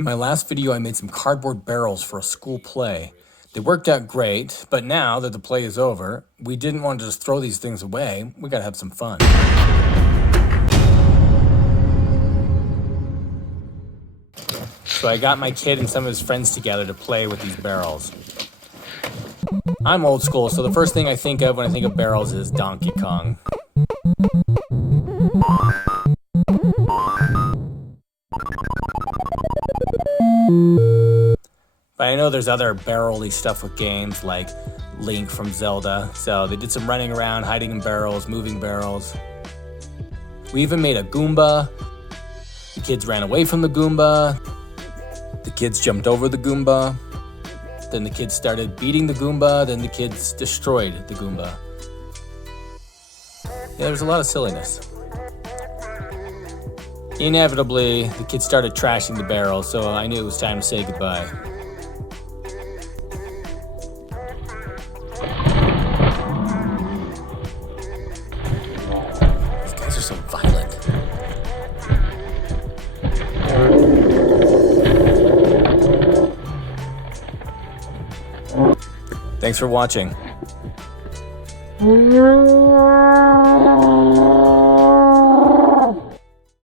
In my last video, I made some cardboard barrels for a school play. They worked out great, but now that the play is over, we didn't want to just throw these things away. We gotta have some fun. So I got my kid and some of his friends together to play with these barrels. I'm old school, so the first thing I think of when I think of barrels is Donkey Kong. But I know there's other barrel-y stuff with games like Link from Zelda. So they did some running around, hiding in barrels, moving barrels. We even made a Goomba. The kids ran away from the Goomba. The kids jumped over the Goomba. Then the kids started beating the Goomba. Then the kids destroyed the Goomba. Yeah, there was a lot of silliness. Inevitably, the kids started trashing the barrel, so I knew it was time to say goodbye. These guys are so violent. Thanks for watching.